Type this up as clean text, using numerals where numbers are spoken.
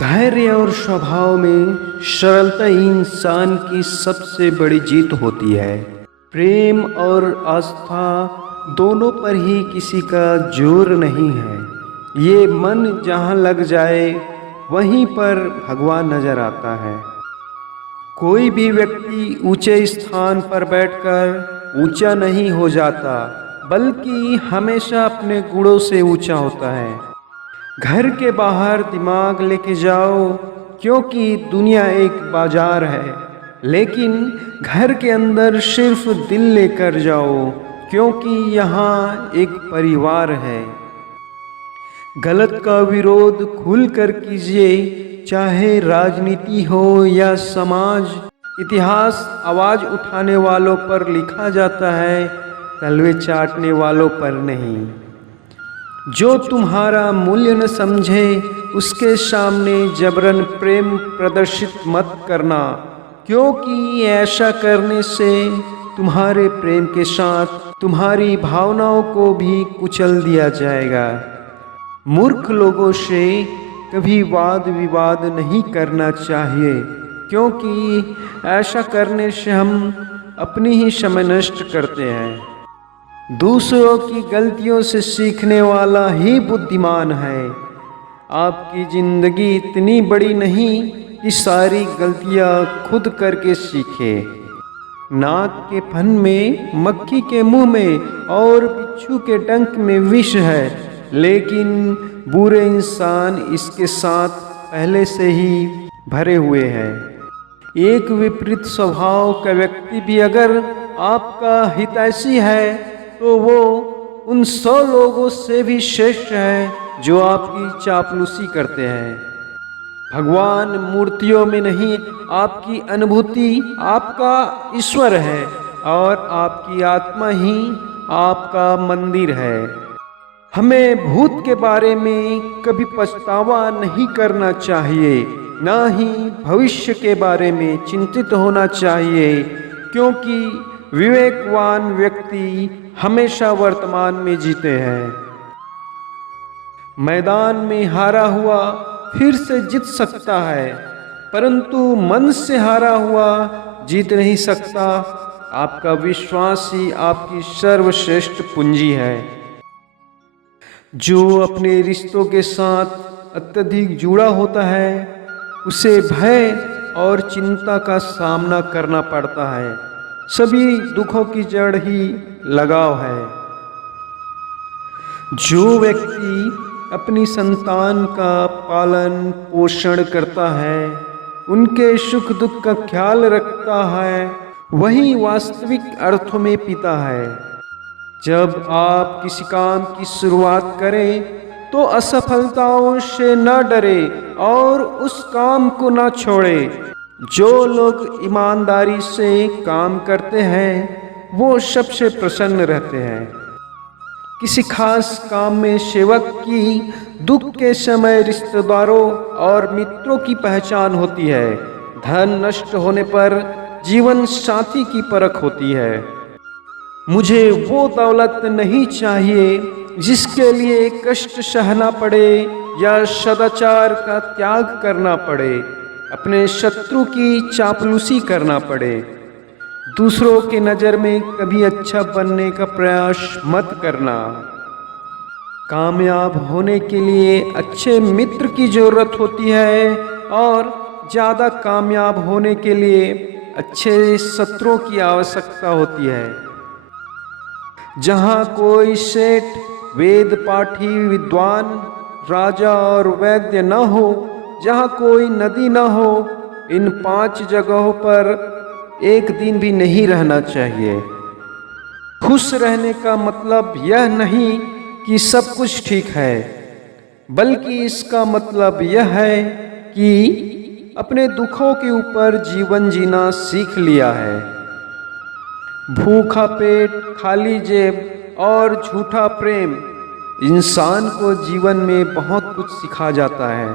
धैर्य और स्वभाव में सरलता ही इंसान की सबसे बड़ी जीत होती है। प्रेम और आस्था दोनों पर ही किसी का जोर नहीं है। ये मन जहाँ लग जाए वहीं पर भगवान नजर आता है। कोई भी व्यक्ति ऊंचे स्थान पर बैठकर ऊंचा नहीं हो जाता, बल्कि हमेशा अपने गुणों से ऊंचा होता है। घर के बाहर दिमाग लेके जाओ, क्योंकि दुनिया एक बाजार है, लेकिन घर के अंदर सिर्फ दिल लेकर जाओ, क्योंकि यहाँ एक परिवार है। गलत का विरोध खुलकर कीजिए, चाहे राजनीति हो या समाज। इतिहास आवाज उठाने वालों पर लिखा जाता है, तलवे चाटने वालों पर नहीं। जो तुम्हारा मूल्य न समझे, उसके सामने जबरन प्रेम प्रदर्शित मत करना, क्योंकि ऐसा करने से तुम्हारे प्रेम के साथ तुम्हारी भावनाओं को भी कुचल दिया जाएगा। मूर्ख लोगों से कभी वाद विवाद नहीं करना चाहिए, क्योंकि ऐसा करने से हम अपनी ही समय नष्ट करते हैं। दूसरों की गलतियों से सीखने वाला ही बुद्धिमान है। आपकी जिंदगी इतनी बड़ी नहीं कि सारी गलतियां खुद करके सीखे। नाक के फन में, मक्खी के मुंह में और बिच्छू के डंक में विष है, लेकिन बुरे इंसान इसके साथ पहले से ही भरे हुए हैं। एक विपरीत स्वभाव का व्यक्ति भी अगर आपका हितैषी है, तो वो उन 100 लोगों से भी श्रेष्ठ है जो आपकी चापलूसी करते हैं। भगवान मूर्तियों में नहीं, आपकी अनुभूति आपका ईश्वर है, और आपकी आत्मा ही आपका मंदिर है। हमें भूत के बारे में कभी पछतावा नहीं करना चाहिए, ना ही भविष्य के बारे में चिंतित होना चाहिए, क्योंकि विवेकवान व्यक्ति हमेशा वर्तमान में जीते हैं। मैदान में हारा हुआ फिर से जीत सकता है, परंतु मन से हारा हुआ जीत नहीं सकता। आपका विश्वास ही आपकी सर्वश्रेष्ठ पूंजी है। जो अपने रिश्तों के साथ अत्यधिक जुड़ा होता है, उसे भय और चिंता का सामना करना पड़ता है। सभी दुखों की जड़ ही लगाव है। जो व्यक्ति अपनी संतान का पालन पोषण करता है, उनके सुख दुख का ख्याल रखता है, वही वास्तविक अर्थों में पिता है। जब आप किसी काम की शुरुआत करें, तो असफलताओं से न डरे और उस काम को न छोड़े। जो लोग ईमानदारी से काम करते हैं, वो सबसे प्रसन्न रहते हैं। किसी खास काम में सेवक की दुख के समय रिश्तेदारों और मित्रों की पहचान होती है। धन नष्ट होने पर जीवन साथी की परख होती है। मुझे वो दौलत नहीं चाहिए जिसके लिए कष्ट सहना पड़े या सदाचार का त्याग करना पड़े, अपने शत्रु की चापलूसी करना पड़े। दूसरों की नज़र में कभी अच्छा बनने का प्रयास मत करना। कामयाब होने के लिए अच्छे मित्र की ज़रूरत होती है, और ज़्यादा कामयाब होने के लिए अच्छे शत्रुओं की आवश्यकता होती है। जहाँ कोई सेठ, वेद पाठी, विद्वान, राजा और वैद्य न हो, जहाँ कोई नदी न हो, इन 5 जगहों पर एक दिन भी नहीं रहना चाहिए। खुश रहने का मतलब यह नहीं कि सब कुछ ठीक है, बल्कि इसका मतलब यह है कि अपने दुखों के ऊपर जीवन जीना सीख लिया है। भूखा पेट, खाली जेब और झूठा प्रेम इंसान को जीवन में बहुत कुछ सिखा जाता है।